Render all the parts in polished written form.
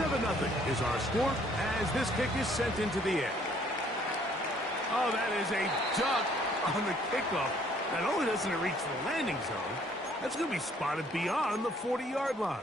7-0 is our score as this kick is sent into the air. Oh, that is a duck on the kickoff. Not only doesn't it reach the landing zone, that's going to be spotted beyond the 40-yard line.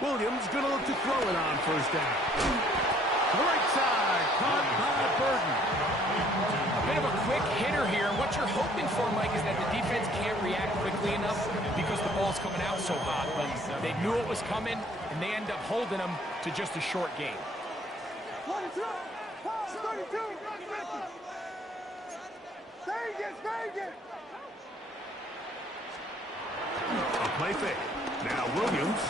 Williams going to look to throw it on first down. Right side, caught by Burton. A bit of a quick hitter here. What you're hoping for, Mike, is that the defense can't react quickly enough because the ball's coming out so hot. But they knew it was coming, and they end up holding them to just a short game. 22, 32, Vegas. A play fake. Now Williams.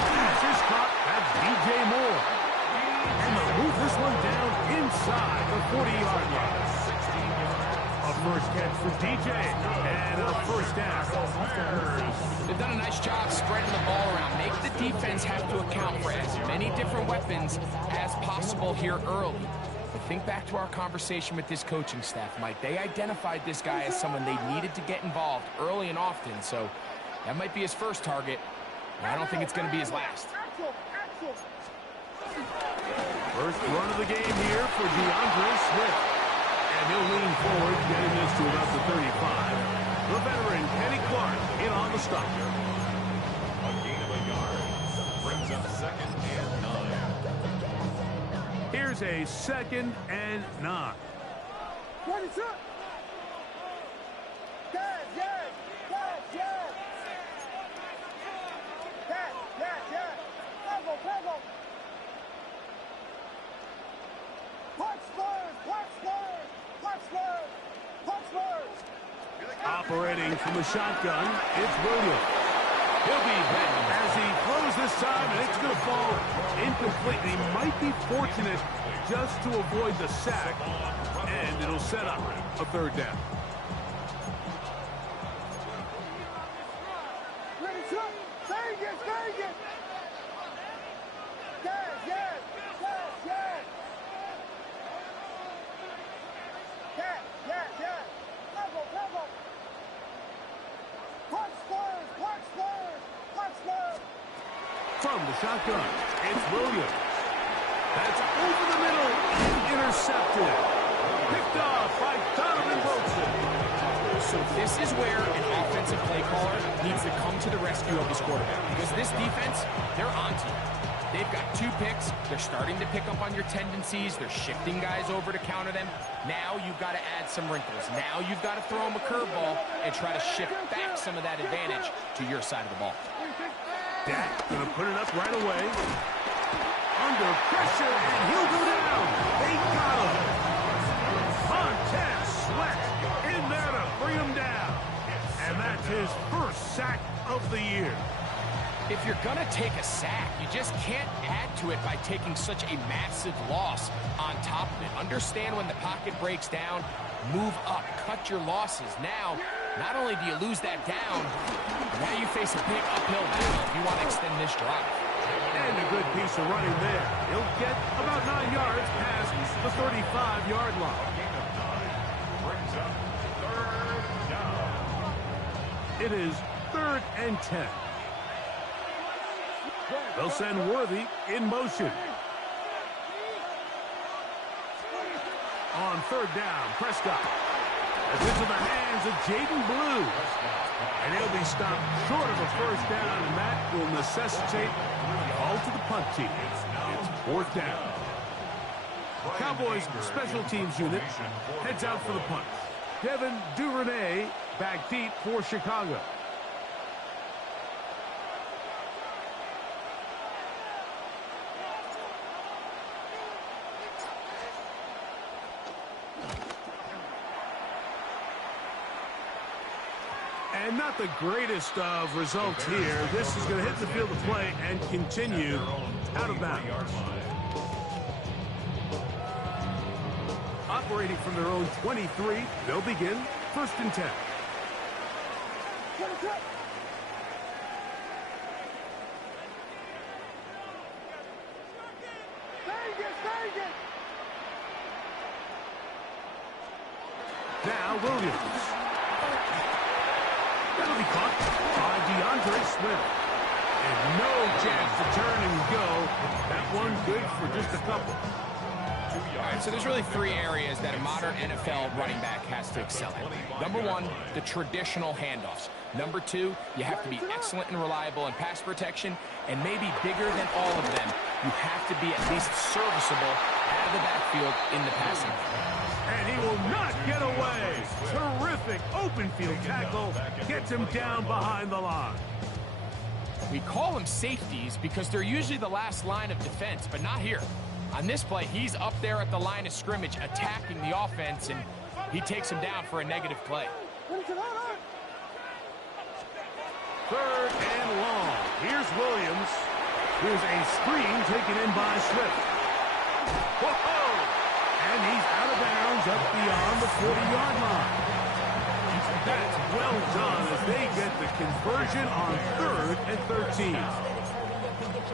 Pass is caught. That's DJ Moore. And they'll move this one down inside the 40-yard line. A first catch for DJ and a first down. They've done a nice job spreading the ball around. Make the defense have to account for as many different weapons as possible here early. But think back to our conversation with this coaching staff, Mike. They identified this guy as someone they needed to get involved early and often. So that might be his first target. I don't think it's going to be his last. First run of the game here for DeAndre Swift. And he'll lean forward, getting this to about the 35. The veteran, Kenny Clark, in on the stop. A gain of a yard. Brings up 2nd and 9. Here's a 2nd and 9. 22. Operating from the shotgun, it's Williams. He'll be hit as he throws this time, and it's going to fall incomplete. He might be fortunate just to avoid the sack, and it'll set up a 3rd down. From the shotgun, it's Williams. That's over the middle, intercepted. Picked off by Donovan Wilson. So this is where an offensive play caller needs to come to the rescue of his quarterback. Because this defense, they're onto you. They've got 2 picks. They're starting to pick up on your tendencies. They're shifting guys over to counter them. Now you've got to add some wrinkles. Now you've got to throw them a curveball and try to shift back some of that advantage to your side of the ball. Dak going to put it up right away. Under pressure, and he'll go down. They got him. Montez Sweat in there to bring him down. And that's his first sack of the year. If you're going to take a sack, you just can't add to it by taking such a massive loss on top of it. Understand when the pocket breaks down, move up, cut your losses. Now, not only do you lose that down, now you face a big uphill battle if you want to extend this drive. And a good piece of running there. He'll get about 9 yards past the 35-yard line. Brings up 3rd down. It is 3rd and 10. They'll send Worthy in motion. On 3rd down, Prescott. It's into the hands of Jaden Blue. And he'll be stopped short of a first down, and that will necessitate a call to the punt team. It's 4th down. Cowboys special teams unit heads out for the punt. Devin Duvernay back deep for Chicago. And not the greatest of results here. This is going to hit the field of play and continue out of bounds. Operating from their own 23, they'll begin 1st and 10. Now Williams. That'll be caught by DeAndre Swift. And no chance to turn and go. That one good for just a couple. All right, so there's really three areas that a modern NFL running back has to excel at. Number one, the traditional handoffs. Number two, you have to be excellent and reliable in pass protection. And maybe bigger than all of them, you have to be at least serviceable out of the backfield in the passing. And he will not get away. Terrific open field tackle. Gets him down behind the line. We call them safeties because they're usually the last line of defense, but not here. On this play, he's up there at the line of scrimmage attacking the offense, and he takes him down for a negative play. Third and long. Here's Williams. Here's a screen taken in by Swift. Whoa! And he's out of bounds up beyond the 40-yard line. That's well done as they get the conversion on 3rd and 13.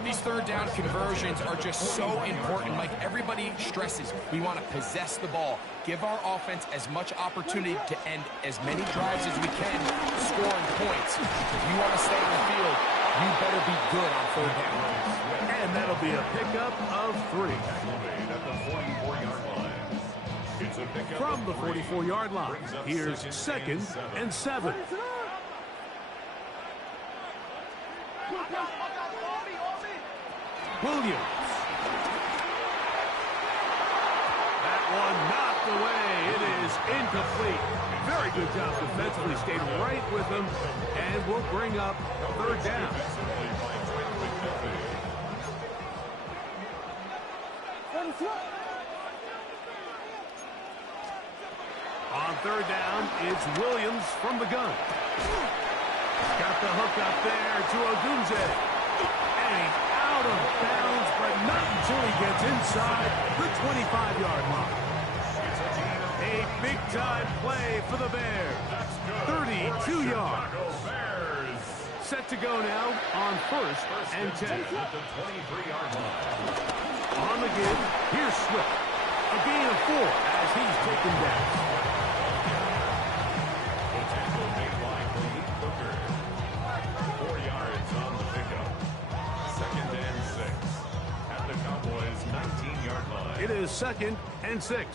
These third down conversions are just so important. Like everybody stresses, we want to possess the ball, give our offense as much opportunity to end as many drives as we can, scoring points. If you want to stay on the field, you better be good on third down. And that'll be a pickup of 3. From the 44-yard line, here's 2nd and 7. Williams. That one knocked away. It is incomplete. Very good job defensively. Stayed right with him and will bring up 3rd down. On 3rd down, it's Williams from the gun. Got the hook up there to Odunze. And he's out of bounds, but not until he gets inside the 25-yard line. A big-time play for the Bears. 32 yards. Set to go now on 1st and 10. On the give, here's Swift. A gain of 4 as he's taken down. It is 2nd and 6.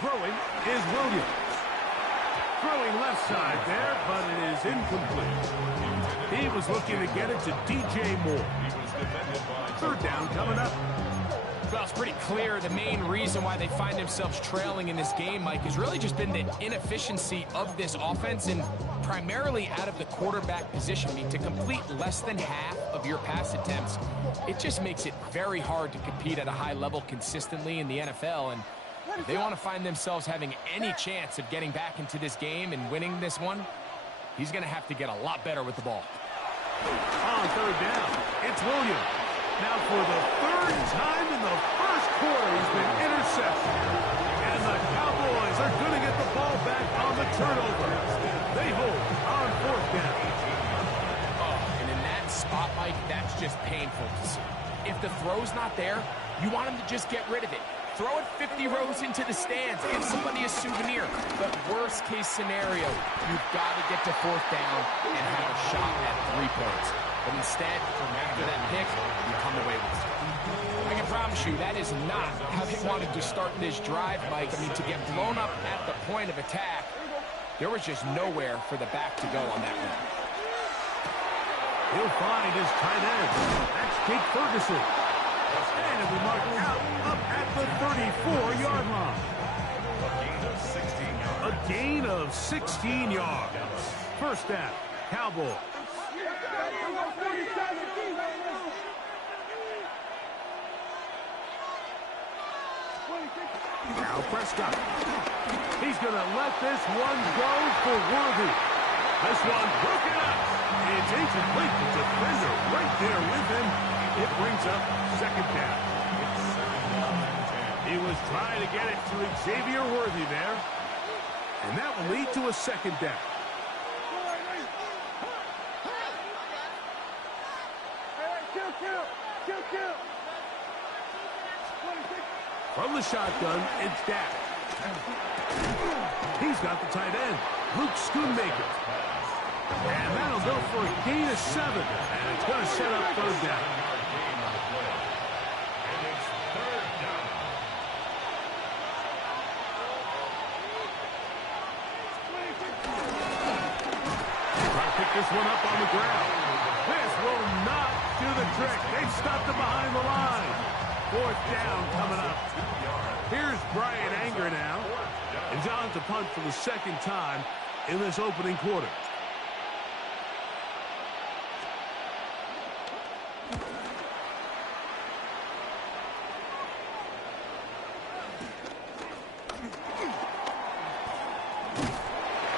Throwing is Williams. Throwing left side there, but it is incomplete. He was looking to get it to DJ Moore. 3rd down coming up. Well, it's pretty clear the main reason why they find themselves trailing in this game, Mike, has really just been the inefficiency of this offense and primarily out of the quarterback position. I mean, to complete less than half of your pass attempts, it just makes it very hard to compete at a high level consistently in the NFL. And if they want to find themselves having any chance of getting back into this game and winning this one, he's going to have to get a lot better with the ball. On 3rd down, it's Williams. Now for the 3rd time in the 1st quarter, he's been intercepted. And the Cowboys are going to get the ball back on the turnover. They hold on 4th down. Oh, and in that spot, Mike, that's just painful to see. If the throw's not there, you want him to just get rid of it. Throw it 50 rows into the stands. Give somebody a souvenir. But worst case scenario, you've got to get to 4th down and have a shot at 3 points. But instead, after that pick, you come away with it. I can promise you that is not how they wanted to start this drive, Mike. I mean, to get blown up at the point of attack, there was just nowhere for the back to go on that one. He'll find his tight end. That's Jake Ferguson. And it'll be marked out up at the 34-yard line. A gain of 16 yards. 1st down, Cowboys. Now Prescott. He's going to let this one go for Worthy. This one broken up. It's incomplete. The defender right there with him. It brings up 2nd down. He was trying to get it to Xavier Worthy there. And that will lead to a 2nd down. From the shotgun, it's Dak. He's got the tight end, Luke Schoonmaker. And that'll go for a gain of 7. And it's going to set up third down. Try to pick this one up on the ground. This will not do the trick. They've stopped it behind the line. Fourth down coming up. Here's Brian Anger now. And John to punt for the second time in this opening quarter.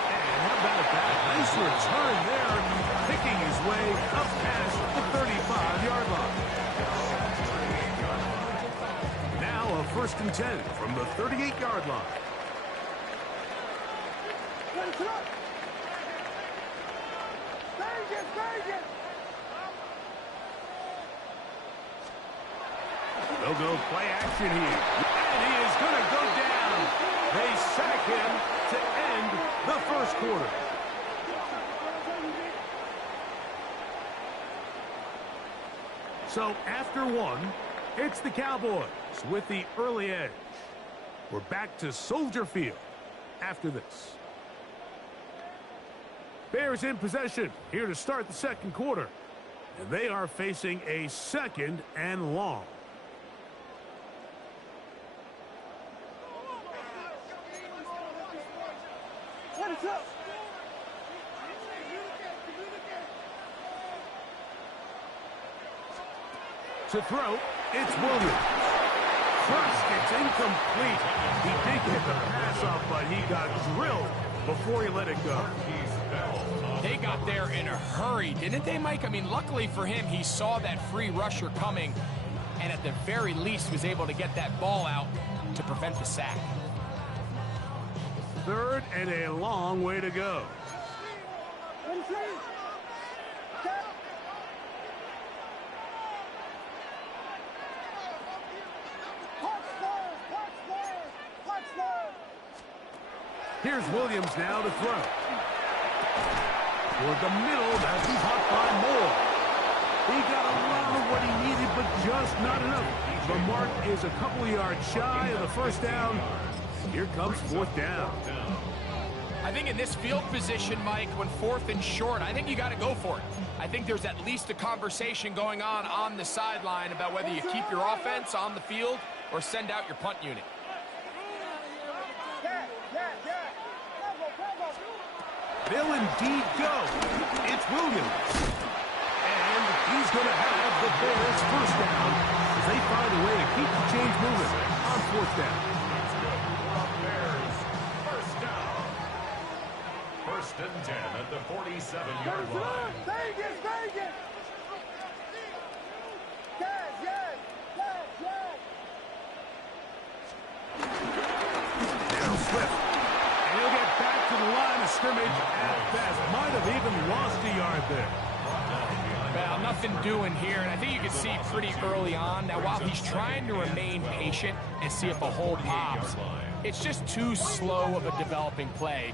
And how about that? Nice return there, picking his way up past the 35-yard line. Now a 1st and 10 from the 38-yard line. They'll go play action here. And he is going to go down. They sack him to end the first quarter. So after one, it's the Cowboys with the early edge. We're back to Soldier Field after this. Bears in possession here to start the second quarter. And they are facing a 2nd and long. To throw, it's Williams. First, it's incomplete. He did get the pass off, but he got drilled before he let it go. They got there in a hurry, didn't they, Mike? I mean, luckily for him, he saw that free rusher coming and at the very least was able to get that ball out to prevent the sack. 3rd and a long way to go. Here's Williams now to throw. Toward the middle, that's caught by Moore. He got a lot of what he needed, but just not enough. The mark is a couple of yards shy of the first down. Here comes 4th down. I think in this field position, Mike, when 4th and short, I think you got to go for it. I think there's at least a conversation going on the sideline about whether you keep your offense on the field or send out your punt unit. They'll indeed go. It's Williams. And he's going to have the Bears first down as they find a way to keep the chains moving on 4th down. Bears first down. 1st and 10 at the 47-yard line. Vegas, Vegas! Now Swift. And he'll get back to the line of scrimmage at best. Might have even lost a yard there. Well, nothing doing here, and I think you can see pretty early on. Now, while he's trying to remain patient and see if a hole pops, it's just too slow of a developing play.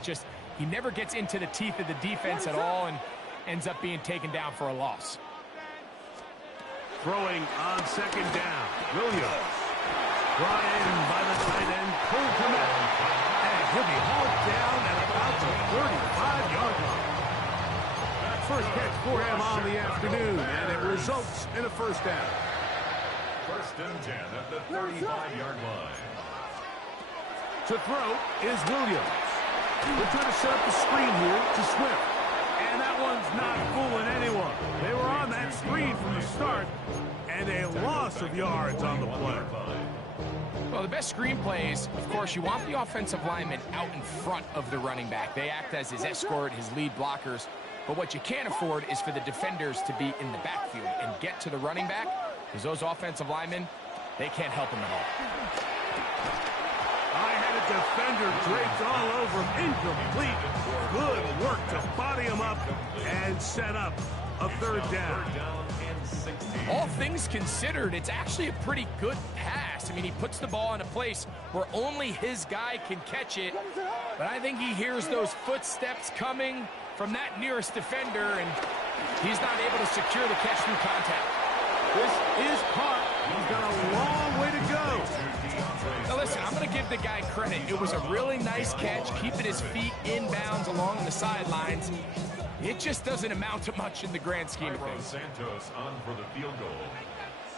He never gets into the teeth of the defense at all and ends up being taken down for a loss. Throwing on 2nd down. Williams. Brought in by the tight end, Cole Kmet. And he'll be hauled down at about the 35-yard line. First catch for him on the afternoon, and it results in a first down. 1st and 10 at the 35-yard line. To throw is Williams. We're trying to set up the screen here to Swift. And that one's not fooling anyone. They were on that screen from the start, and a loss of yards on the play. Well, the best screen plays, of course, you want the offensive lineman out in front of the running back. They act as his escort, his lead blockers. But what you can't afford is for the defenders to be in the backfield and get to the running back, because those offensive linemen, they can't help him at all. I had a defender draped all over him. Incomplete. Good work to body him up and set up a third down. Third down and 16. All things considered, it's actually a pretty good pass. I mean, he puts the ball in a place where only his guy can catch it. But I think he hears those footsteps coming from that nearest defender, and he's not able to secure the catch through contact. This is caught. He's got a long way to go. Now listen, I'm going to give the guy credit. It was a really nice catch, keeping his feet in bounds along the sidelines. It just doesn't amount to much in the grand scheme of things. Santos on for the field goal.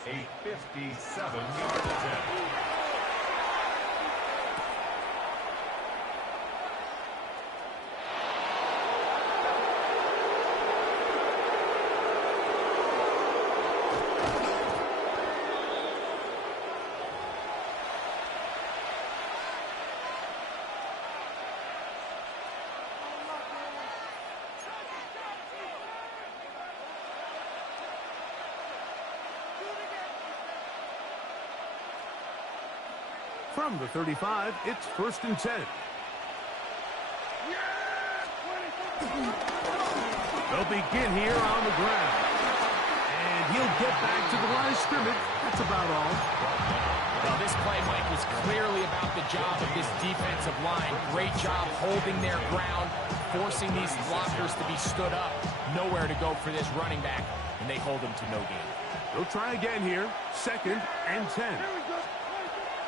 A 57-yard attempt. From the 35, it's 1st and 10. They'll begin here on the ground. And he'll get back to the line of scrimmage. That's about all. Well, this play, Mike, was clearly about the job of this defensive line. Great job holding their ground, forcing these blockers to be stood up. Nowhere to go for this running back, and they hold him to no gain. They'll try again here. 2nd and 10.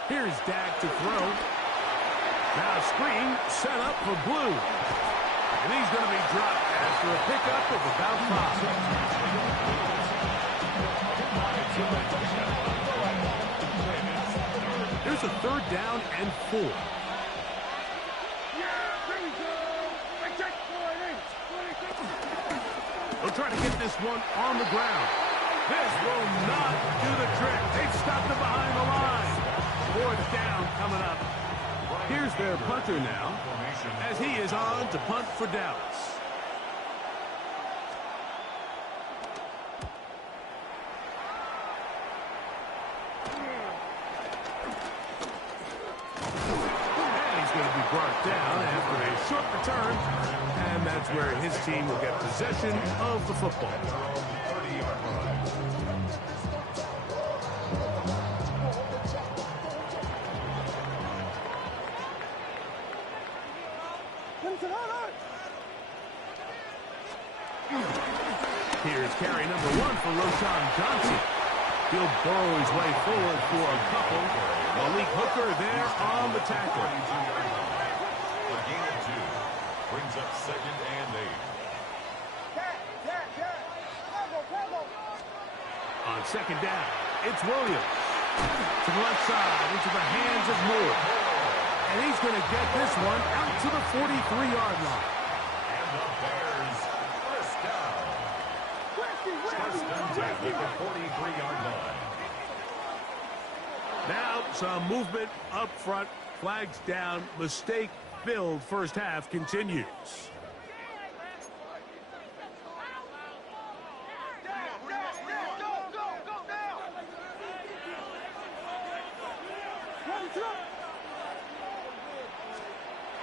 Here's Dak to throw. Now screen set up for Blue. And he's going to be dropped after a pickup of about 5. Here's a 3rd down and 4. They'll try to get this one on the ground. This will not do the trick. They've stopped him behind the line. 4th down coming up. Here's their punter now, as he is on to punt for Dallas. And he's going to be brought down after a short return, and that's where his team will get possession of the football. 30-yard line. Here's carry number 1 for Roshan Johnson. He'll burrow his way forward for a couple. Malik Hooker there on the tackle. A gain of 2. Brings up 2nd and 8. On 2nd down, it's Williams. To the left side, into the hands of Moore. And he's going to get this one out to the 43-yard line. And the Bears first down. First and 10 at the 43-yard line. Now some movement up front. Flags down. Mistake-filled first half continues.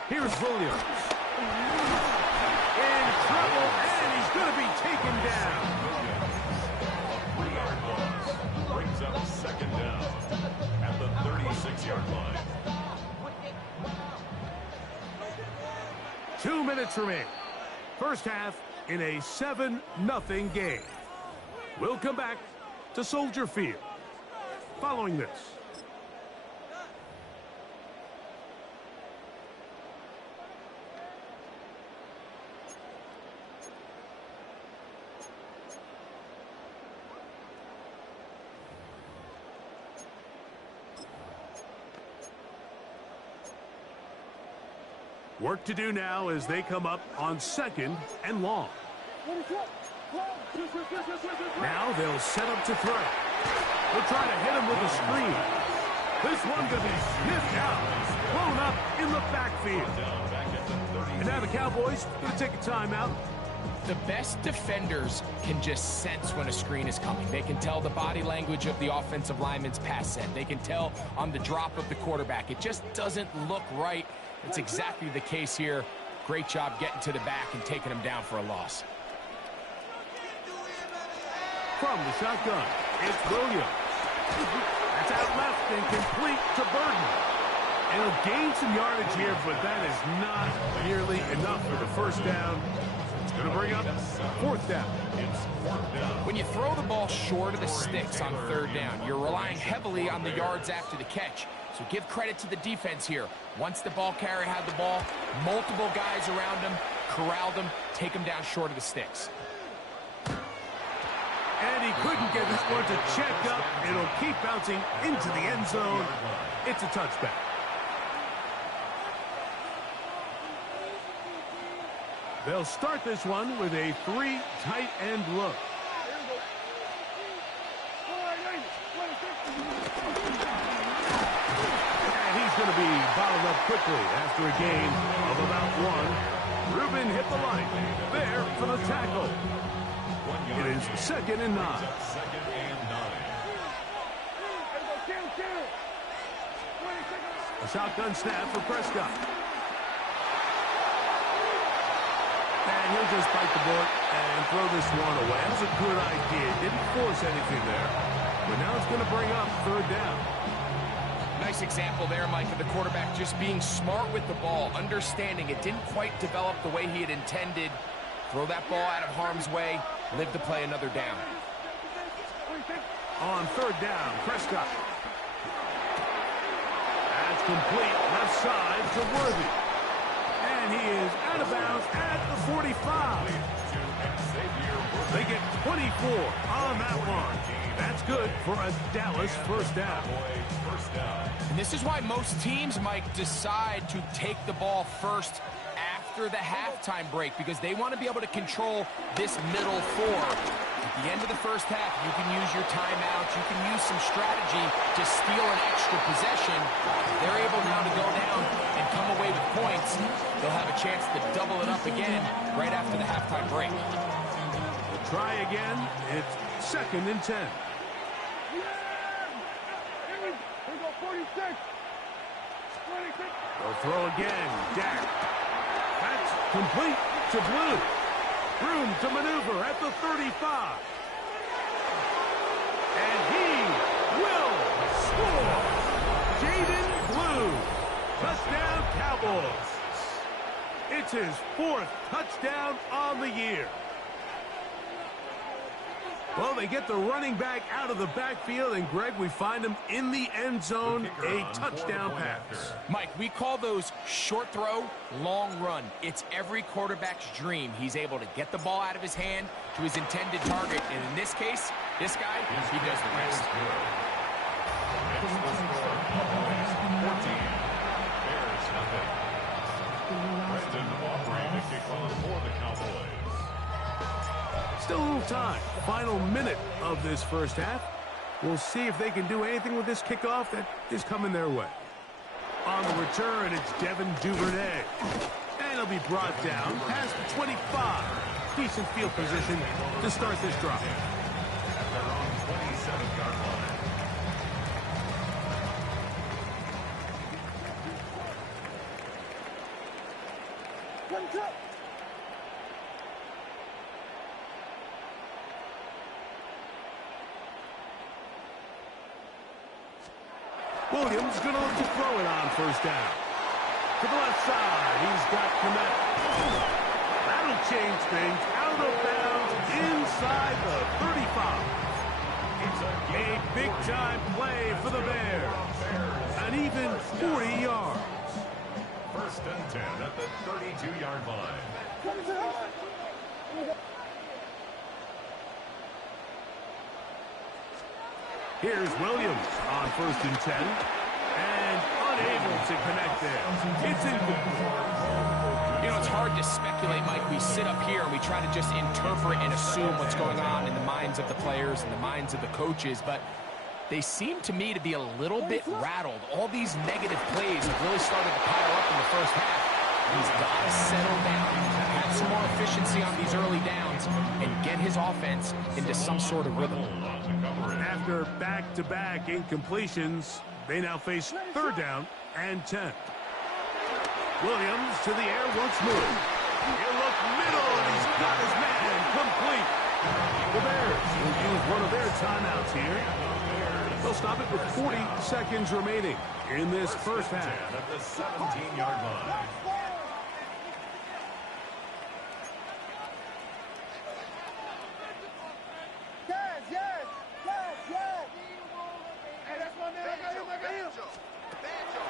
Here's Williams. In trouble, and he's going to be taken down. A 3-yard loss. Brings up 2nd down at the 36-yard line. 2 minutes remain. First half in a 7-0 game. We'll come back to Soldier Field following this. Work to do now as they come up on 2nd and long. Now they'll set up to throw. They'll try to hit him with a screen. This one going to be sniffed out, thrown up in the backfield. And now the Cowboys going to take a timeout. The best defenders can just sense when a screen is coming. They can tell the body language of the offensive lineman's pass set. They can tell on the drop of the quarterback. It just doesn't look right. It's exactly the case here. Great job getting to the back and taking him down for a loss. from the shotgun. It's Williams. That's out left and complete to Burton. And he'll gain some yardage here, but that is not nearly enough for the first down. It's going to bring up fourth down. When you throw the ball short of the sticks on third down, you're relying heavily on the yards after the catch. So give credit to the defense here. Once the ball carrier had the ball, multiple guys around him, corralled him, take him down short of the sticks. And he couldn't get this one to check up. It'll keep bouncing into the end zone. It's a touchback. They'll start this one with a three tight end look. And he's going to be bottled up quickly after a gain of about one. Rubin hit the line there for the tackle. It is 2nd and 9. A shotgun snap for Prescott. And he'll just bite the bullet and throw this one away. That was a good idea. Didn't force anything there. But now it's going to bring up third down. Nice example there, Mike, of the quarterback just being smart with the ball, understanding it didn't quite develop the way he had intended. Throw that ball out of harm's way, live to play another down. On third down, Prescott. That's complete left side to Worthy. And he is out of bounds at the 45. They get 24 on that one. That's good for a Dallas first down. And this is why most teams, Mike, decide to take the ball first after the halftime break, because they want to be able to control this middle four. At the end of the first half, you can use your timeouts, you can use some strategy to steal an extra possession. They're able now to go down and come away with points. They'll have a chance to double it up again right after the halftime break. We'll try again. It's 2nd and 10. They'll throw again. Dak. That's complete to Blue. Room to maneuver at the 35. And he will score. Jaden Blue. Touchdown Cowboys. It's his 4th touchdown on the year. Well, they get the running back out of the backfield, and Greg, we find him in the end zone, a touchdown pass. Mike, we call those short throw, long run. It's every quarterback's dream. He's able to get the ball out of his hand to his intended target, and in this case, this guy, he does the rest. Still a little time. Final minute of this first half. We'll see if they can do anything with this kickoff that is coming their way. On the return, it's Devin Duvernay. And he'll be brought down past the 25. Decent field position to start this drive. At their own 27-yard line. Williams going to look to throw it on first down. To the left side, he's got Komet. That'll change things. Out of bounds inside the 35. A big-time play for the Bears. An even 40 yards. 1st and 10 at the 32-yard line. Here's Williams on 1st and 10. And unable to connect there. It's incomplete. You know, it's hard to speculate, Mike. We sit up here and we try to just interpret and assume what's going on in the minds of the players and the minds of the coaches, but they seem to me to be a little bit rattled. All these negative plays have really started to pile up in the first half. He's got to settle down, have some more efficiency on these early downs, and get his offense into some sort of rhythm. After back-to-back incompletions, they now face 3rd down and 10. Williams to the air once more. He'll look middle, and he's got his man complete. The Bears will use one timeouts here. They'll stop it with 40 seconds remaining in this first half. At the 17-yard line.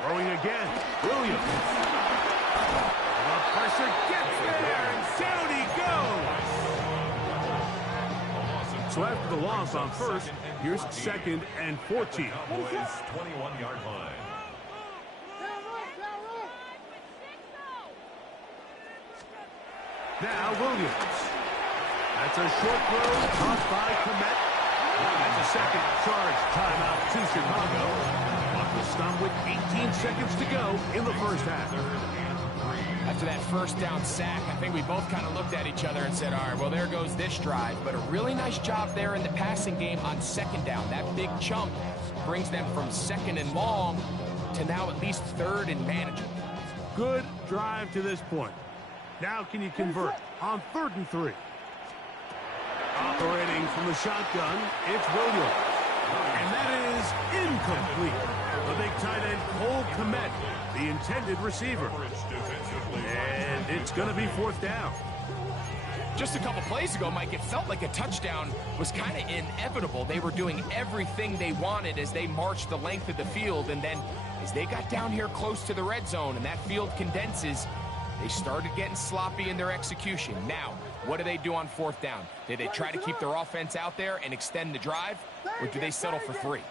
Throwing again. Williams. The pressure gets there, and down he goes. So after the loss on first, here's 2nd and 14. Boyz 21-yard line. Now Williams. That's a short throw caught by Komet. That's a second charge timeout to Chicago. Clock will stop with 18 seconds to go in the first half. After that first down sack, I think we both kind of looked at each other and said, all right, well, there goes this drive. But a really nice job there in the passing game on 2nd down. That big chunk brings them from 2nd and long to now at least 3rd and manageable. Good drive to this point. Now can you convert on 3rd and 3? Operating from the shotgun, it's Williams. And that is incomplete. The big tight end, Cole Komet, the intended receiver. And it's going to be 4th down. Just a couple plays ago, Mike, it felt like a touchdown was kind of inevitable. They were doing everything they wanted as they marched the length of the field. And then as they got down here close to the red zone and that field condenses, they started getting sloppy in their execution. Now, what do they do on 4th down? Do they try to keep their offense out there and extend the drive, or do they settle for 3?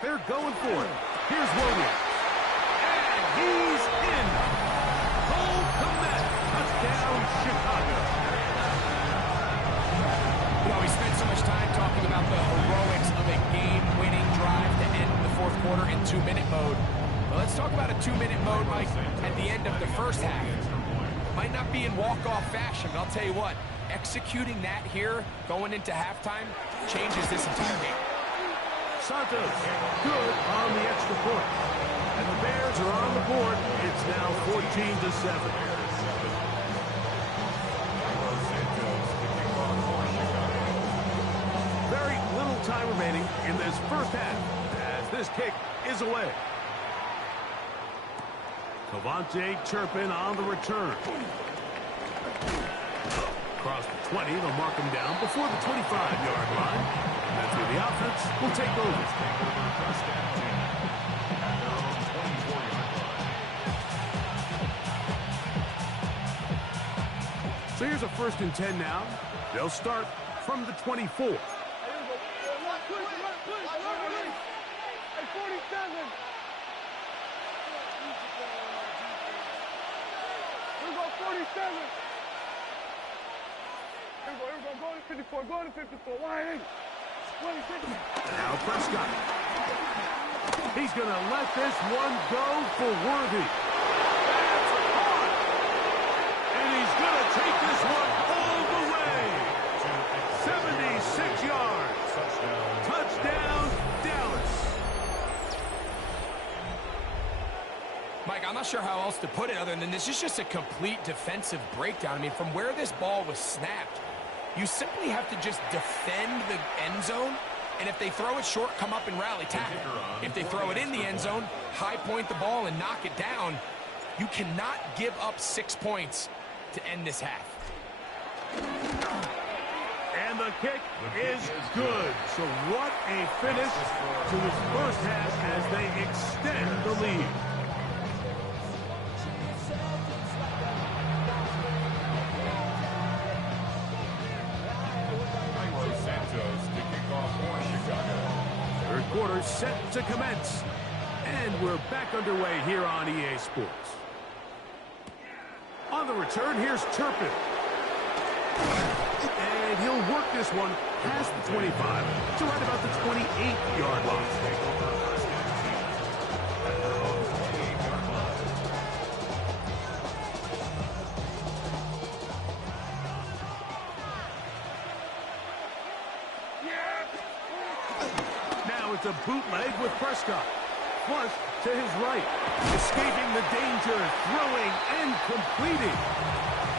They're going for it. Here's Williams. And he's in. Cole Komet, touchdown, Chicago. You know, we spent so much time talking about the heroics of a game-winning drive to end the 4th quarter in 2-minute mode. Well, let's talk about a 2-minute mode, Mike, at the end of the first half. Might not be in walk-off fashion, but I'll tell you what, executing that here, going into halftime, changes this entire game. Santos, good on the extra point. And the Bears are on the board. It's now 14-7. Very little time remaining in this first half as this kick is away. Cavante Turpin on the return. Across the 20, they'll mark him down before the 25-yard line. That's where the offense will take over. So here's a 1st and 10 now. They'll start from the 24. 47. Here we go, go to 54, go to 54, wide 26. Now Prescott. He's going to let this one go for Worthy. That's caught. And he's going to take this one all the way. 76 yards. Touchdown, Dallas. Mike, I'm not sure how else to put it other than this is just a complete defensive breakdown. I mean, from where this ball was snapped, you simply have to just defend the end zone, and if they throw it short, come up and rally tackle. If they throw it in the end zone, high point the ball and knock it down. You cannot give up 6 points to end this half. And the kick is good. So what a finish to this first half as they extend the lead. Third quarter set to commence. And we're back underway here on EA Sports. On the return, here's Turpin. And he'll work this one past the 25 to right about the 28-yard line. Now it's a bootleg with Prescott. Flush to his right. Escaping the danger, throwing and completing.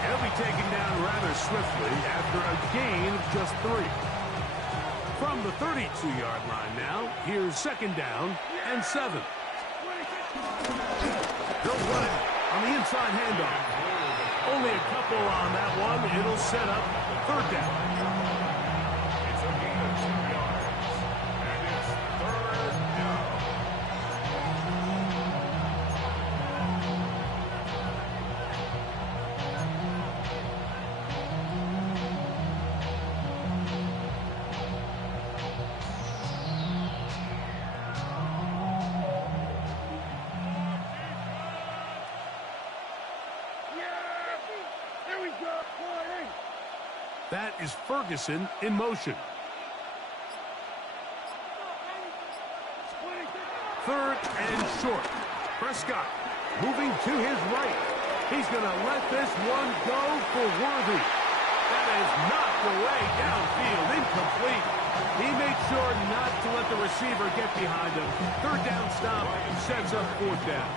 He'll be taken down rather swiftly after a gain of just 3. From the 32-yard line now, here's 2nd down and 7. They'll run it on the inside handoff. Only a couple on that one. It'll set up 3rd down. It's a gain of 2 yards. And it's 3rd down. That is Ferguson in motion. 3rd and short. Prescott moving to his right. He's going to let this one go for Worthy. That is knocked away downfield, incomplete. He made sure not to let the receiver get behind him. 3rd down stop sets up 4th down.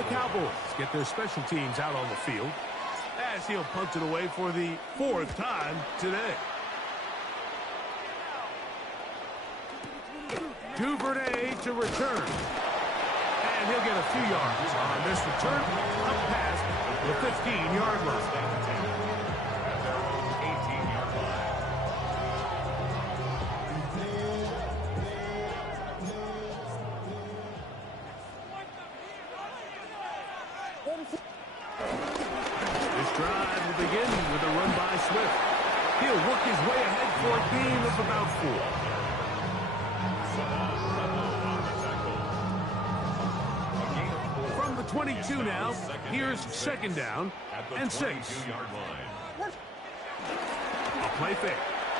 The Cowboys get their special teams out on the field as he'll punt it away for the 4th time today. Duvernay to return. And he'll get a few yards on this return up past the 15-yard line. At their own 18-yard line. This drive will begin with a run by Swift. He'll work his way ahead for a gain of about 4. From the 22 now, here's 2nd down and 6. A play fake.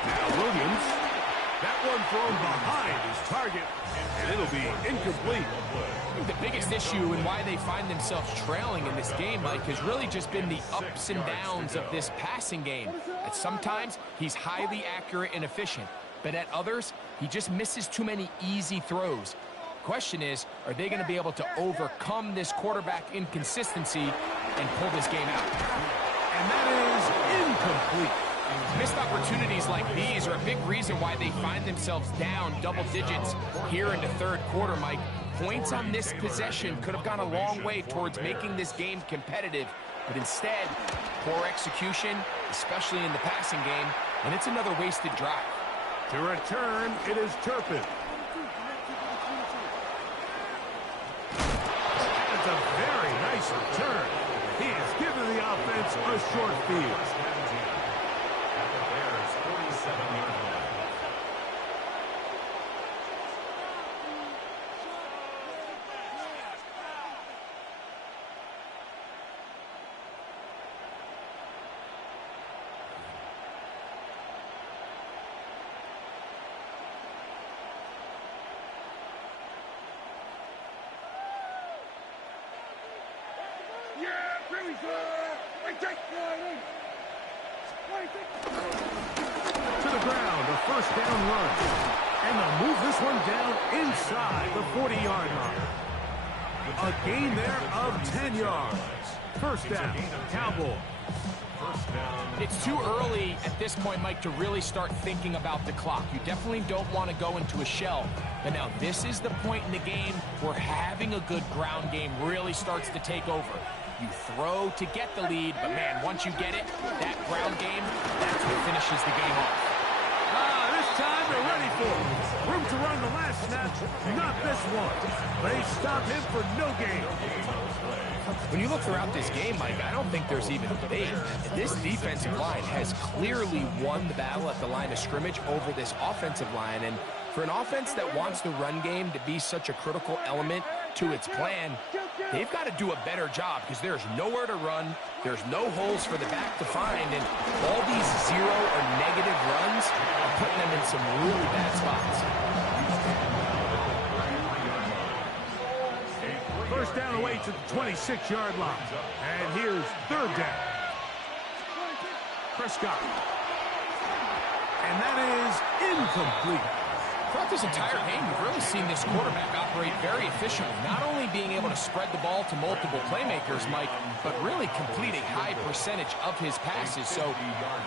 Now Williams. That one thrown behind his target, and it'll be incomplete. I think the biggest issue and why they find themselves trailing in this game, Mike, has really just been the ups and downs of this passing game. At sometimes, he's highly accurate and efficient, but at others, he just misses too many easy throws. Question is, are they going to be able to overcome this quarterback inconsistency and pull this game out? And that is incomplete. Missed opportunities like these are a big reason why they find themselves down double digits here in the 3rd quarter, Mike. Points on this possession could have gone a long way towards making this game competitive, but instead, poor execution, especially in the passing game, and it's another wasted drive. To return, it is Turpin. That's a very nice return. He has given the offense a short field. At the Bears' 47-yard line. To the ground, a 1st down run. And they'll move this one down inside the 40-yard line. A gain there of 10 yards. 1st down, Cowboys. It's too early at this point, Mike, to really start thinking about the clock. You definitely don't want to go into a shell. But now this is the point in the game where having a good ground game really starts to take over. You throw to get the lead, but man, once you get it, that ground game, that's what finishes the game off. This time they're ready for it. Room to run the last snap, not this one. They stop him for no gain. When you look throughout this game, Mike, I don't think there's even a debate. This defensive line has clearly won the battle at the line of scrimmage over this offensive line. And for an offense that wants the run game to be such a critical element to its plan, they've got to do a better job because there's nowhere to run. There's no holes for the back to find. And all these 0 or negative runs are putting them in some really bad spots. 1st down away to the 26-yard line. And here's 3rd down. Prescott. And that is incomplete. Throughout this entire game, we've really seen this quarterback operate very efficiently, not only being able to spread the ball to multiple playmakers, Mike, but really complete a high percentage of his passes. So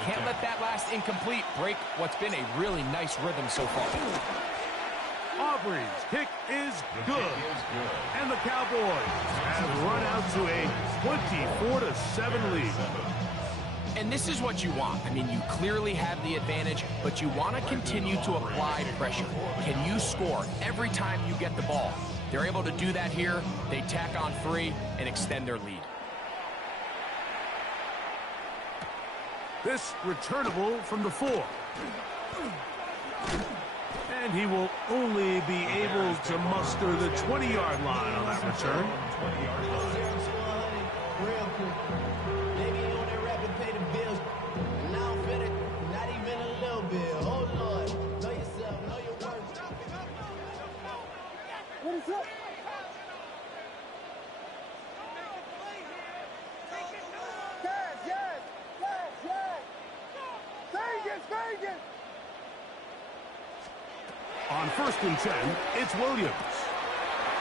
can't let that last incomplete break what's been a really nice rhythm so far. Aubrey's kick is good. And the Cowboys have run out to a 24-7 lead. And this is what you want. I mean, you clearly have the advantage, but you want to continue to apply pressure. Can you score every time you get the ball? They're able to do that here. They tack on 3 and extend their lead. This returnable from the 4. And he will only be able to muster the 20-yard line on that return. What is up? Yes. Vegas. On 1st and 10, it's Williams.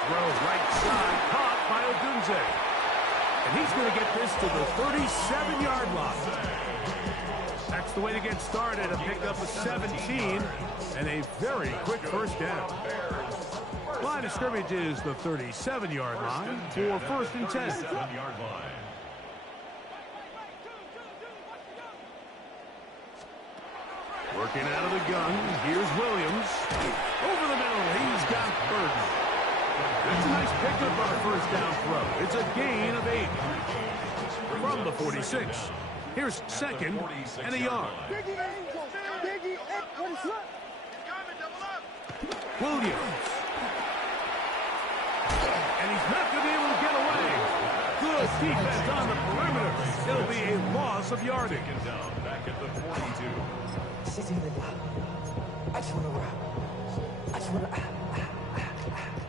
Throw right side, caught by Odunze. And he's going to get this to the 37-yard line. That's the way to get started. A pickup of 17 and a very quick first down. Line of scrimmage is the 37-yard line for 1st and 10. Working out of the gun, here's Williams. Over the middle, he's got Burton. That's a nice pickup on a first down throw. It's a gain of 8. From the 46, here's 2nd and a yard. Williams. And he's not going to be able to get away. Good defense on the perimeter. It'll be a loss of yardage. Back at the 42.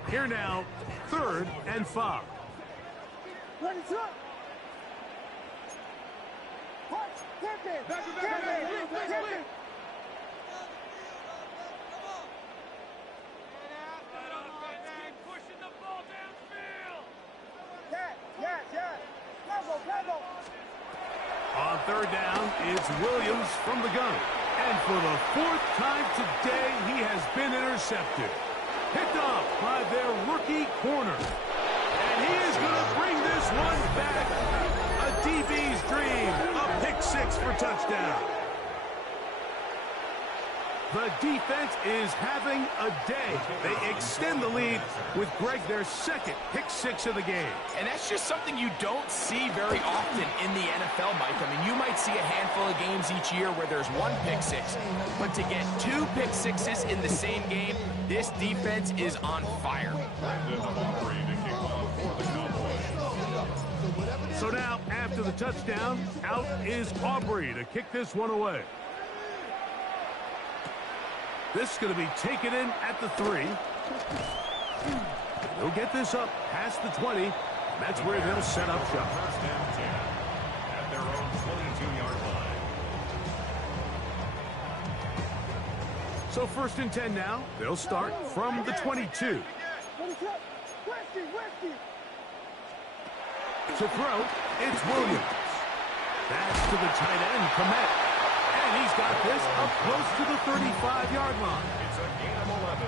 Here now, 3rd and 5. What is up? On 3rd down, it's Williams from the gun. And for the 4th time today, he has been intercepted. Picked off by their rookie corner. And he is going to bring this one back. A DB's dream. A pick 6 for touchdown. The defense is having a day. They extend the lead with Greg their 2nd pick 6 of the game. And that's just something you don't see very often in the NFL, Mike. I mean, you might see a handful of games each year where there's 1 pick 6. But to get 2 pick 6s in the same game, this defense is on fire. So now, after the touchdown, out is Aubrey to kick this one away. This is going to be taken in at the 3. They'll get this up past the 20. That's where they'll set up shop. 1st and 10 at their own 22-yard line. So 1st and 10 now. They'll start from the 22. To throw, it's Williams. That's to the tight end, Komet. And he's got this up close to the 35-yard line. It's a gain of 11.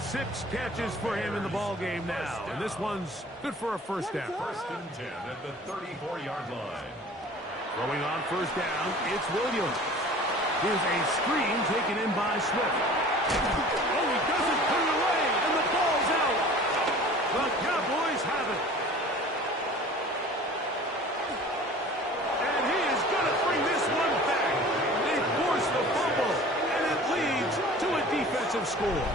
6 catches for him in the ball game now. And this one's good for a first down. 1st and 10 at the 34-yard line. Throwing on 1st down, it's Williams. Here's a screen taken in by Swift. Oh, he doesn't put it away, and the ball's out. The Cowboys have it. And he is going to bring this one back. They force the fumble, and it leads to a defensive score.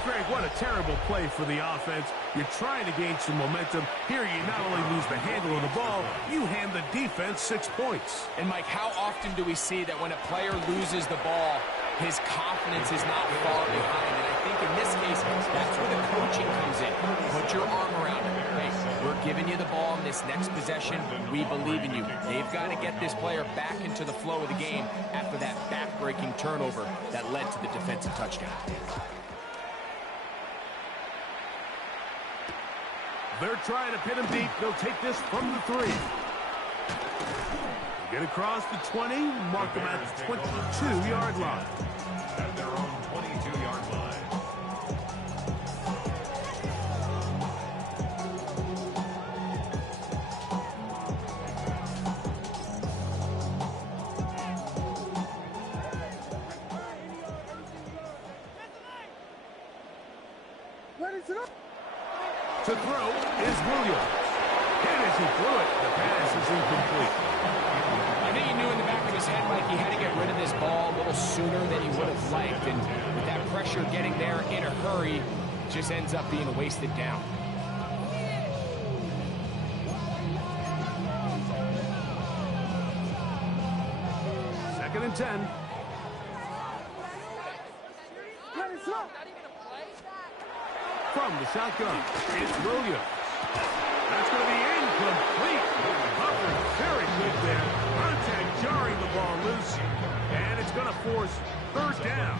Greg, what a terrible play for the offense. You're trying to gain some momentum. Here you not only lose the handle of the ball, you hand the defense 6 points. And, Mike, how often do we see that when a player loses the ball, his confidence is not far behind? And I think in this case, that's where the coaching comes in. Put your arm around him. Hey, we're giving you the ball in this next possession. We believe in you. They've got to get this player back into the flow of the game after that back-breaking turnover that led to the defensive touchdown. They're trying to pin him deep. They'll take this from the 3. Get across the 20, mark them at the 22-yard line. At their own 22-yard line. To throw is Williams. And as he threw it, the pass is incomplete. I think he knew in the back of his head, Mike, he had to get rid of this ball a little sooner than he would have liked. And with that pressure getting there in a hurry, it just ends up being a wasted down. Second and 10. From the shotgun, it's Williams. That's going to be incomplete. Covered very good there. Contact jarring the ball loose. And it's going to force third down.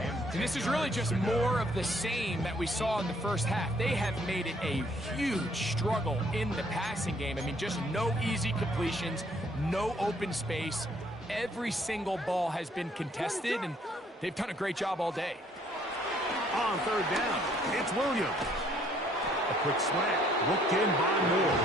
And this is really just more of the same that we saw in the first half. They have made it a huge struggle in the passing game. I mean, just no easy completions, no open space. Every single ball has been contested, and they've done a great job all day. On third down, it's Williams. A quick slant, looked in by Moore.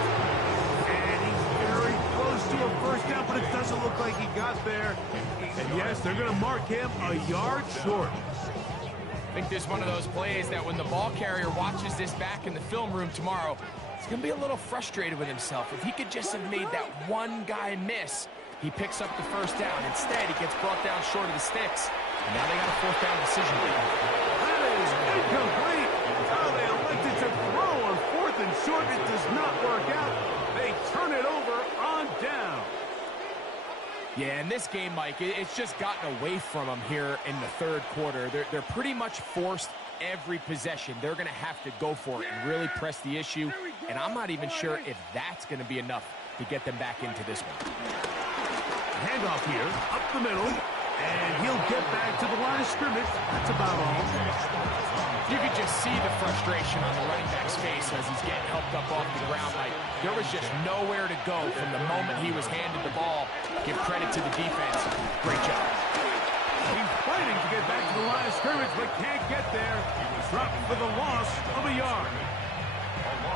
And he's very close to a first down, but it doesn't look like he got there. And yes, they're going to mark him a yard short. I think this is one of those plays that when the ball carrier watches this back in the film room tomorrow, he's going to be a little frustrated with himself. If he could just have made that one guy miss, he picks up the first down. Instead, he gets brought down short of the sticks. And now they got a fourth down decision to make. Incomplete. Oh, they elected to throw on fourth and short. It does not work out. They turn it over on down. Yeah, in this game, Mike, it's just gotten away from them here in the third quarter. They're pretty much forced every possession. They're going to have to go for it and really press the issue. And I'm not even sure if that's going to be enough to get them back into this one. Handoff here, up the middle. And he'll get back to the line of scrimmage. That's about all. You could just see the frustration on the running back's face as he's getting helped up off the ground. Like, there was just nowhere to go from the moment he was handed the ball. Give credit to the defense. Great job. He's fighting to get back to the line of scrimmage, but can't get there. Dropped for the loss of a yard.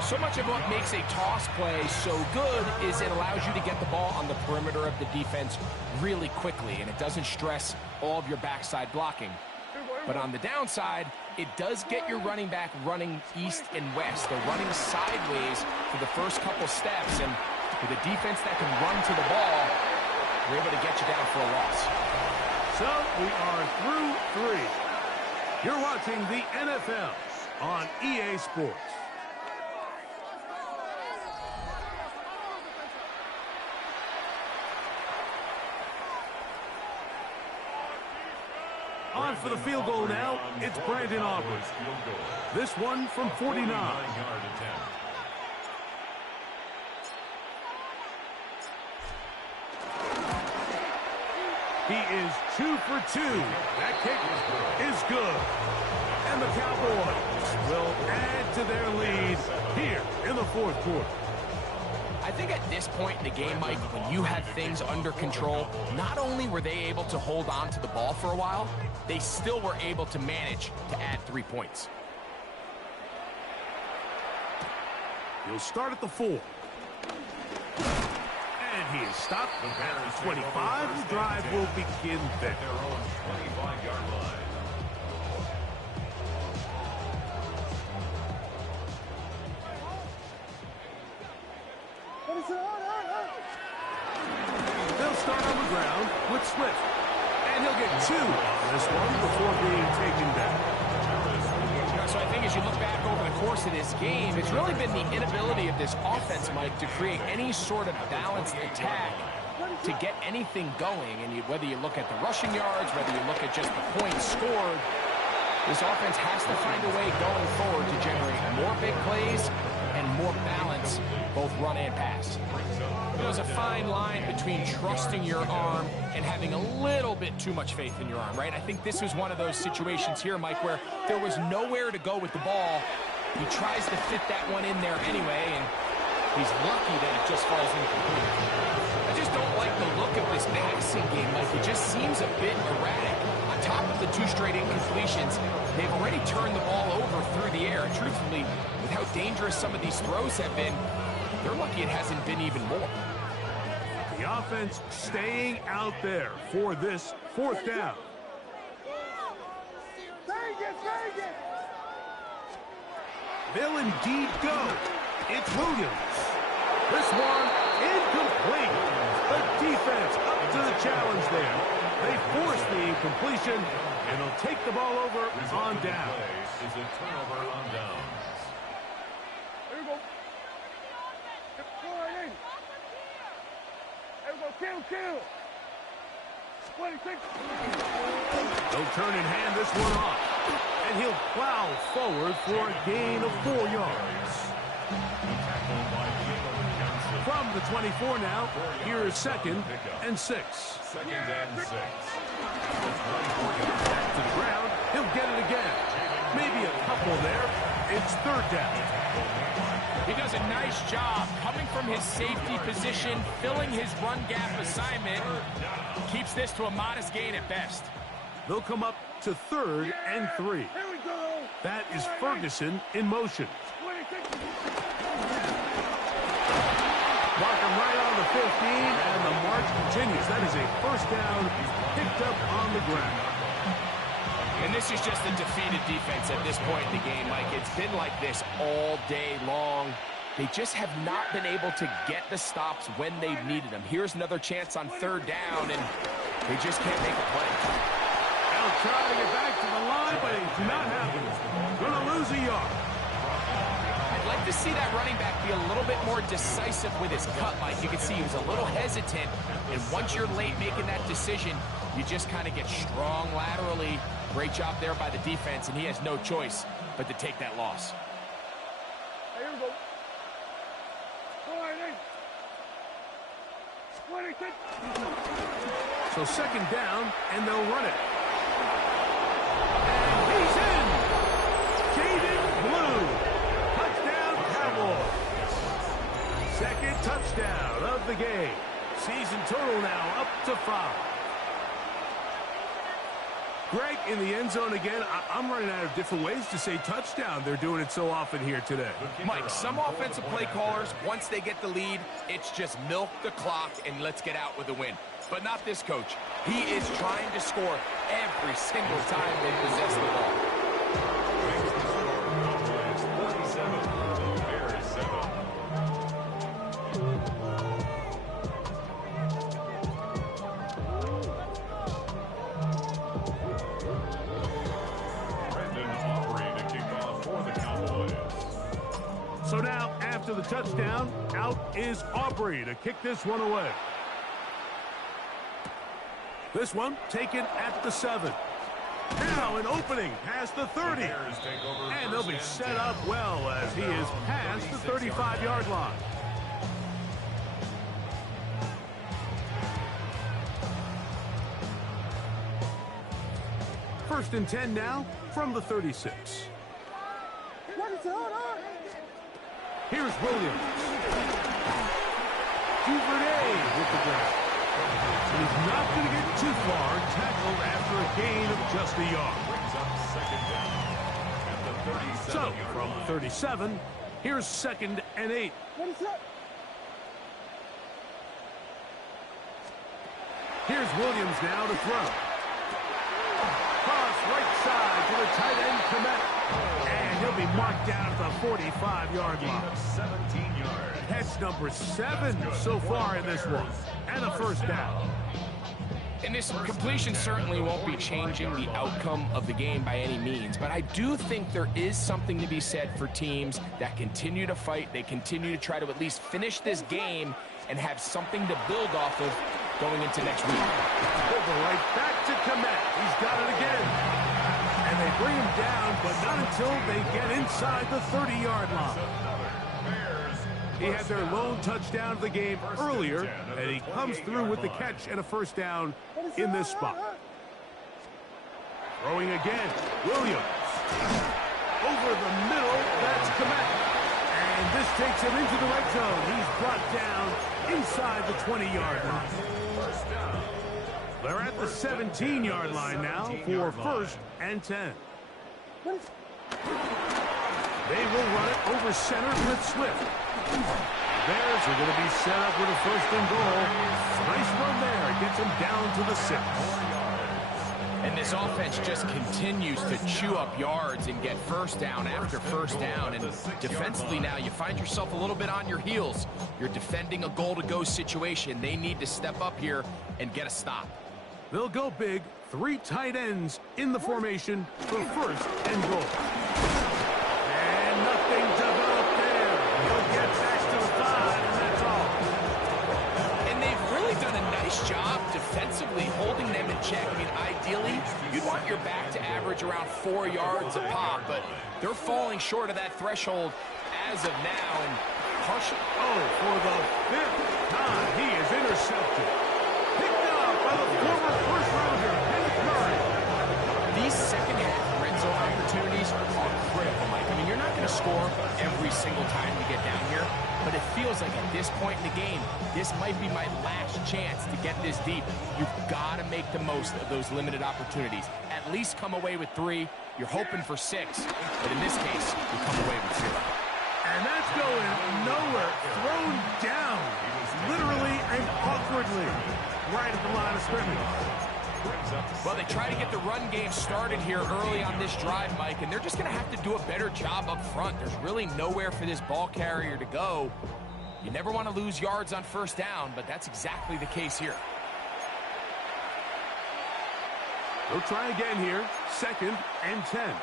So much of what makes a toss play so good is it allows you to get the ball on the perimeter of the defense really quickly, and it doesn't stress all of your backside blocking. But on the downside, it does get your running back running east and west. They're running sideways for the first couple steps, and with a defense that can run to the ball, we're able to get you down for a loss. So we are through 3. You're watching the NFL on EA Sports. On for the field goal now, it's Brandon Aubrey. This one from 49. He is 2 for 2. That kick is good. And the Cowboys will add to their lead here in the fourth quarter. I think at this point in the game, Mike, when you had things under control, not only were they able to hold on to the ball for a while, they still were able to manage to add 3 points. He'll start at the 4. And he is stopped at the 25. The drive will begin there. Their own 25-yard line. They'll start on the ground with Swift. And he'll get 2 on this one before being taken down. So I think as you look back over the course of this game, it's really been the inability of this offense, Mike, to create any sort of balanced attack to get anything going. And whether you look at the rushing yards, whether you look at just the points scored, this offense has to find a way going forward to generate more big plays and more balance, both run and pass. There's a fine line between trusting your arm and having a little bit too much faith in your arm, right? I think this was one of those situations here, Mike, where there was nowhere to go with the ball. He tries to fit that one in there anyway, and he's lucky that it just falls incomplete. I just don't like the look of this passing game, Mike. It just seems a bit erratic. On top of the 2 straight incompletions, they've already turned the ball over through the air. Truthfully, with how dangerous some of these throws have been, they're lucky it hasn't been even more. The offense staying out there for this 4th down. They'll indeed go. It's Williams. This one incomplete. The defense up to the challenge there. They force the incompletion, and they'll take the ball over on down. Is a turnover on downs. There you go. Go right in. There you go. Kill. 26. They'll turn and hand this one off. And he'll plow forward for a gain of 4 yards. From the 24 now, here is 2nd and 6. 2nd and 6. Back to the ground. He'll get it again. Maybe a couple there. It's 3rd down. He does a nice job coming from his safety position, filling his run gap assignment. Keeps this to a modest gain at best. They'll come up to 3rd and 3. Here we go. That is Ferguson in motion. 26. Mark him right on the 15, and the march continues. That is a 1st down picked up on the ground. And this is just a defeated defense at this point in the game, Mike. It's been like this all day long. They just have not been able to get the stops when they've needed them. Here's another chance on 3rd down, and they just can't make a play. They'll try to get back to the line, but it's not happening. Going to lose a yard. I'd like to see that running back be a little bit more decisive with his cut, Mike. You can see he was a little hesitant, and once you're late making that decision, you just kind of get strong laterally. Great job there by the defense, and he has no choice but to take that loss. Here we go. Go right in. 26. So 2nd down, and they'll run it. And he's in! Jaden Blue. Touchdown, Cowboys. 2nd touchdown of the game. Season total now up to 5. Greg, in the end zone again, I'm running out of different ways to say touchdown. They're doing it so often here today. Mike, some offensive play callers, once they get the lead, it's just milk the clock and let's get out with a win. But not this coach. He is trying to score every single time they possess the ball. So now, after the touchdown, out is Aubrey to kick this one away. This one taken at the 7. Now an opening past the 30. And they'll be set up well as he is past the 35-yard line. First and 10 now from the 36. Here's Williams. Duvernay with the grab. He's not going to get too far, tackled after a gain of just a yard. So, from 37, here's 2nd and 8. Here's Williams now to throw. Cross right side to the tight end, Komet. And he'll be marked down at the 45-yard line. 17 yards. Catch number 7 so far in this one. And a 1st down. And this completion certainly won't be changing the outcome of the game by any means, but I do think there is something to be said for teams that continue to fight. They continue to try to at least finish this game and have something to build off of going into next week. Over right back to Komet. He's got it again. And they bring him down, but not until they get inside the 30-yard line. He had their lone touchdown of the game earlier, and he comes through with the catch and a first down in this spot. Throwing again, Williams. Over the middle, that's Komet. And this takes him into the red zone. He's brought down inside the 20-yard line. They're at the 17-yard line now for 1st and 10. They will run it over center with Swift. Bears are going to be set up with a 1st and goal. Nice run there. It gets them down to the 6. And this offense just continues to chew up yards and get first down after first down. And defensively now, you find yourself a little bit on your heels. You're defending a goal-to-go situation. They need to step up here and get a stop. They'll go big. 3 tight ends in the formation for 1st and goal. And nothing developed there. He'll get back to the 5, and that's all. And they've really done a nice job defensively holding them in check. I mean, ideally, you'd want your back to average around 4 yards a pop, but they're falling short of that threshold as of now. And partial. Oh, for the 5th time, he is intercepted. Picked up by the former first-rounder, Kenneth Murray. These second-half red zone opportunities are critical, Mike. I mean, you're not going to score every single time you get down here, but it feels like at this point in the game, this might be my last chance to get this deep. You've got to make the most of those limited opportunities. At least come away with 3. You're hoping for 6, but in this case, you come away with 0. And that's going nowhere. Thrown down, literally and awkwardly, right at the line of scrimmage. Well, they try to get the run game started here early on this drive, Mike, and they're just going to have to do a better job up front. There's really nowhere for this ball carrier to go. You never want to lose yards on first down, but that's exactly the case here. They'll try again here. 2nd and 10.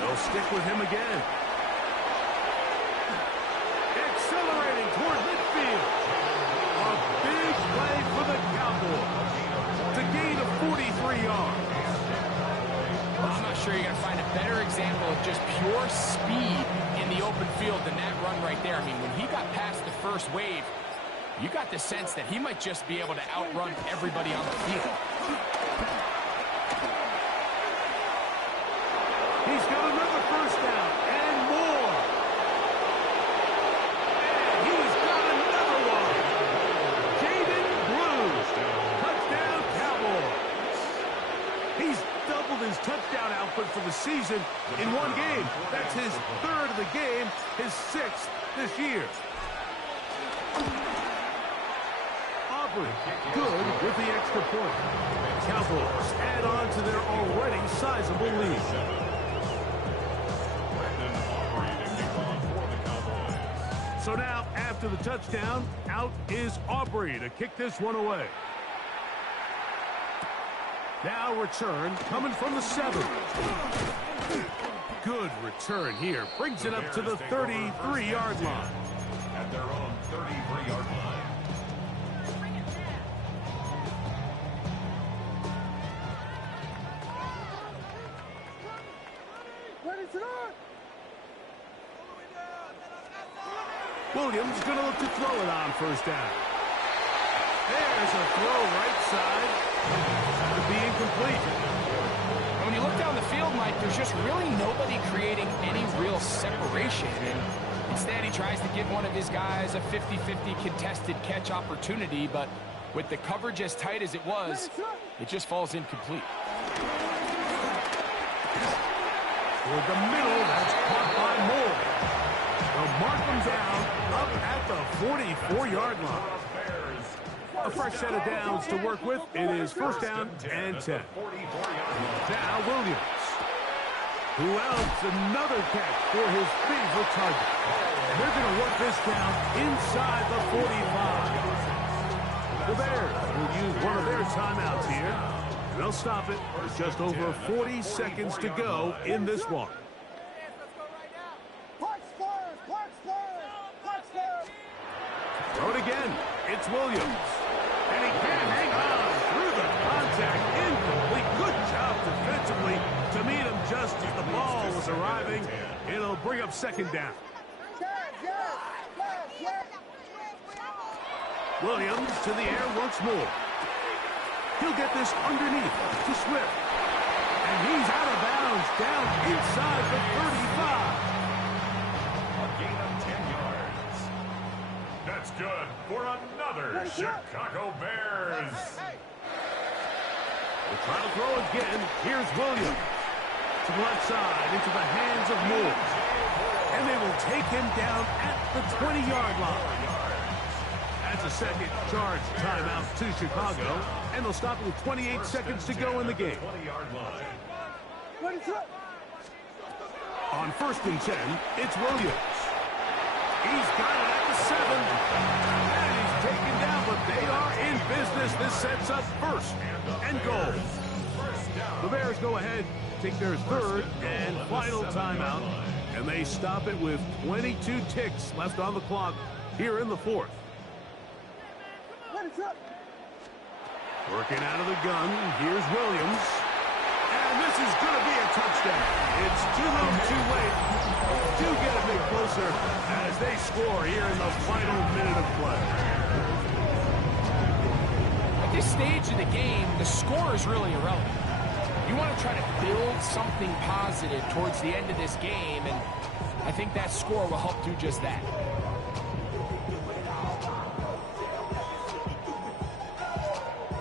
They'll stick with him again. Accelerating toward midfield. A big play for the Cowboys to gain a 43 yards. I'm not sure you're going to find a better example of just pure speed in the open field than that run right there. I mean, when he got past the first wave, you got the sense that he might just be able to outrun everybody on the field. He's got another first down and more. And he's got another one. Jaden Blue. Touchdown Cowboys. He's doubled his touchdown output for the season in one game. That's his 3rd of the game, his 6th this year. Aubrey, good with the extra point. Cowboys add on to their already sizable lead. So now, after the touchdown, out is Aubrey to kick this one away. Now return coming from the 7. Good return here. Brings it up to the 33-yard line. At their own 33-yard line. Williams going to look to throw it on first down. There's a throw right side. To be incomplete. When you look down the field, Mike, there's just really nobody creating any real separation. And instead, he tries to give one of his guys a 50-50 contested catch opportunity, but with the coverage as tight as it was, it just falls incomplete. Toward the middle, that's caught by Moore. They'll mark them down up at the 44-yard line. A fresh set of downs to work with. It is first down and 10. Now Williams, who else another catch for his favorite target. They're going to work this down inside the 45. The Bears will use one of their timeouts here. They'll stop it with just over 40 seconds to go in this one. Throw it again. It's Williams. And he can't hang on through the contact. Incomplete. Good bring up second down. Williams to the air once more. He'll get this underneath to Swift. And he's out of bounds down inside the 35. A gain of 10 yards. That's good for another Chicago Bears. They'll try to throw again. Here's Williams. To the left side, into the hands of Moore. And they will take him down at the 20-yard line. That's a second charge timeout to Chicago. And they'll stop it with 28 seconds to go in the game. 20-yard line. On 1st and 10, it's Williams. He's got it at the 7. And he's taken down, but they are in business. This sets up 1st and goal. The Bears go ahead, take their 3rd and final timeout, and they stop it with 22 ticks left on the clock here in the 4th. Working out of the gun, here's Williams. And this is going to be a touchdown. It's too little, too late. Do get a bit closer as they score here in the final minute of play. At this stage of the game, the score is really irrelevant. You want to try to build something positive towards the end of this game, and I think that score will help do just that.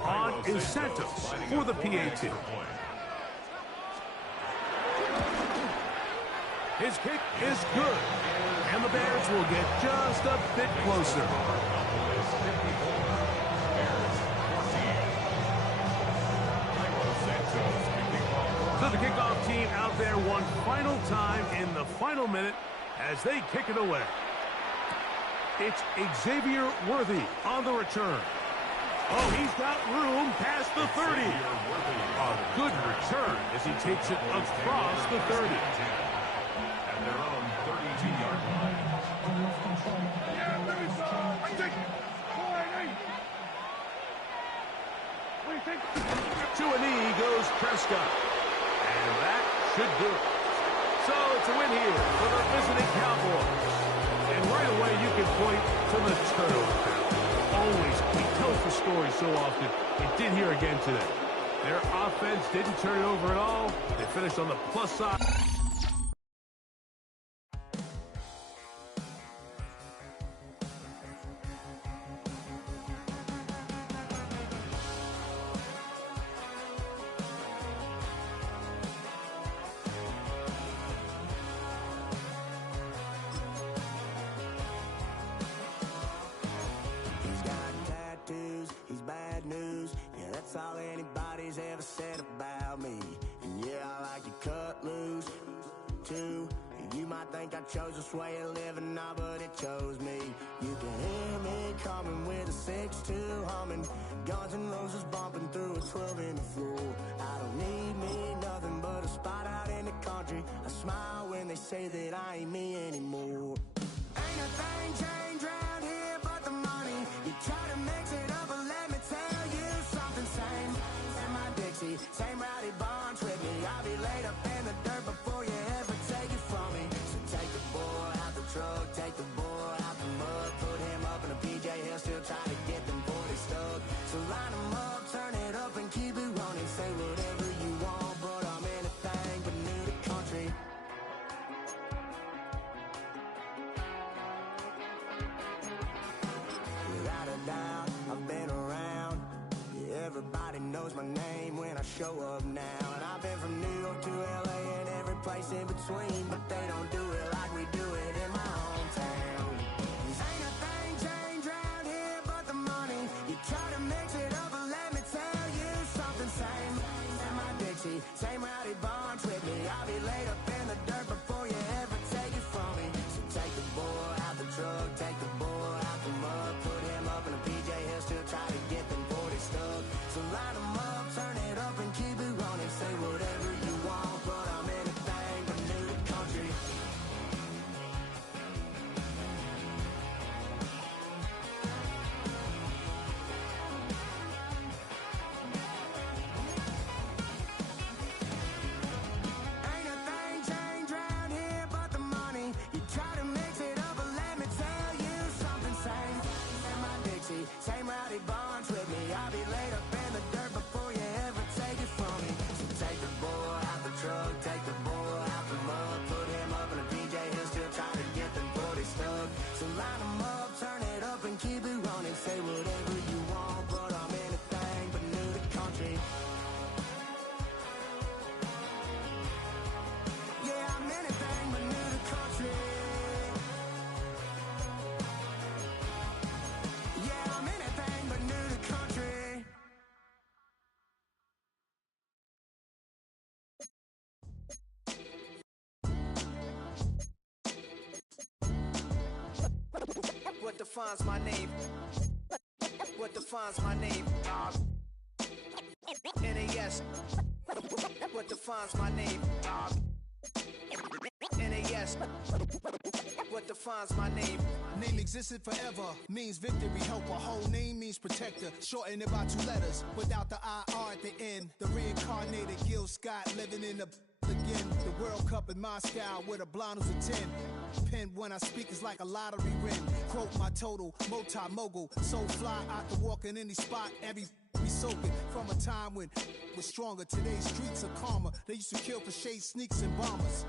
On is Santos for the PAT. His kick is good, and the Bears will get just a bit closer. So the kickoff team out there one final time in the final minute as they kick it away. It's Xavier Worthy on the return. Oh, he's got room past the 30. A good return as he takes it across the 30. At their own 32-yard line. To a knee goes Prescott. And that should do it. So it's a win here for the visiting Cowboys. And right away you can point to the turnover. Always, he tells the story so often. He did here again today. Their offense didn't turn it over at all. They finished on the plus side. That's all anybody's ever said about me. And yeah, I like you cut loose, too. You might think I chose this way of living now, but it chose me. You can hear me coming with a 6-2 humming. Guns and Roses bumping through a 12 in the floor. I don't need me nothing but a spot out in the country. I smile when they say that I ain't me anymore. Ain't a thing changed around here but the money. You try to mix it up, but let me tell you something. Same in my Dixie, same rowdy bunch with me. I'll be laid up in the dirt before you ever take it from me. So take the boy out the truck, take the boy out the mud, put him up in a PJ, he'll still try to get them 40 stuck. So line him up, turn it up and keep it running. Say whatever you want, but I'm anything but new to country. Without a doubt, I've been around. Yeah, everybody knows my name when I show up now. And I've been from New York to LA and every place in between, but they don't do it like we do it in my hometown. Ain't a thing changed around here but the money. You try to mix it up, but let me tell you something. Same in my Dixie, same rowdy bunch with me. I'll be laid up in the dirt before you ever take it from me. So take the boy out the truck, take the boy out the mud, put him up in a PJ, he'll still try to get them 40 stuck. So line him up, turn it up and keep it running. Say whatever you want, but I'm anything but new to country. defines my name? What defines my name? NAS. What defines my name? NAS. What defines my name? Name existed forever, means victory, helper. Whole name means protector, shortened it by 2 letters, without the IR at the end. The reincarnated Gil Scott living in the again. The World Cup in Moscow with a blind who's a 10. Pen when I speak is like a lottery win. Quote my total, multi-mogul, so fly I can walk in any spot, every be soaking from a time when was stronger. Today's streets are calmer. They used to kill for shade sneaks and bombers.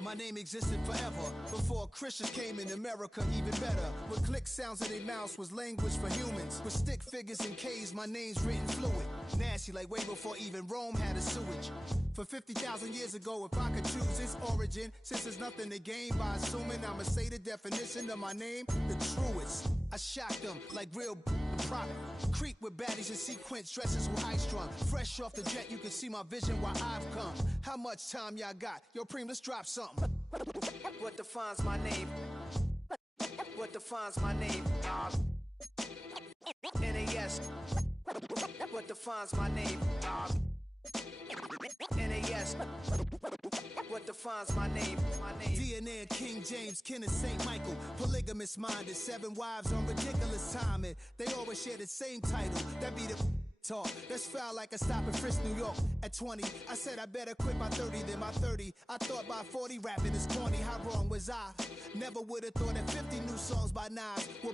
My name existed forever before Christians came in America, even better. With click sounds in their mouths was language for humans. With stick figures and K's, my name's written fluid. Nasty like way before even Rome had a sewage. For 50,000 years ago, if I could choose its origin, since there's nothing to gain by assuming I'ma say the definition of my name, the truest. I shocked them like real proper. Creep with baddies in sequence, dresses with high strung. Fresh off the jet, you can see my vision where I've come. How much time y'all got? Yo, Preem, let's drop something. What defines my name? What defines my name? NAS. What defines my name? NAS. What defines my name? DNA of King James, kin of St. Michael. Polygamous minded, 7 wives on ridiculous timing. They always share the same title. That be the talk. That's foul like a stop in Frisk, New York. At 20, I said I better quit by 30 than by 30. I thought by 40 rapping is corny. How wrong was I? Never would have thought that 50 new songs by Nas would be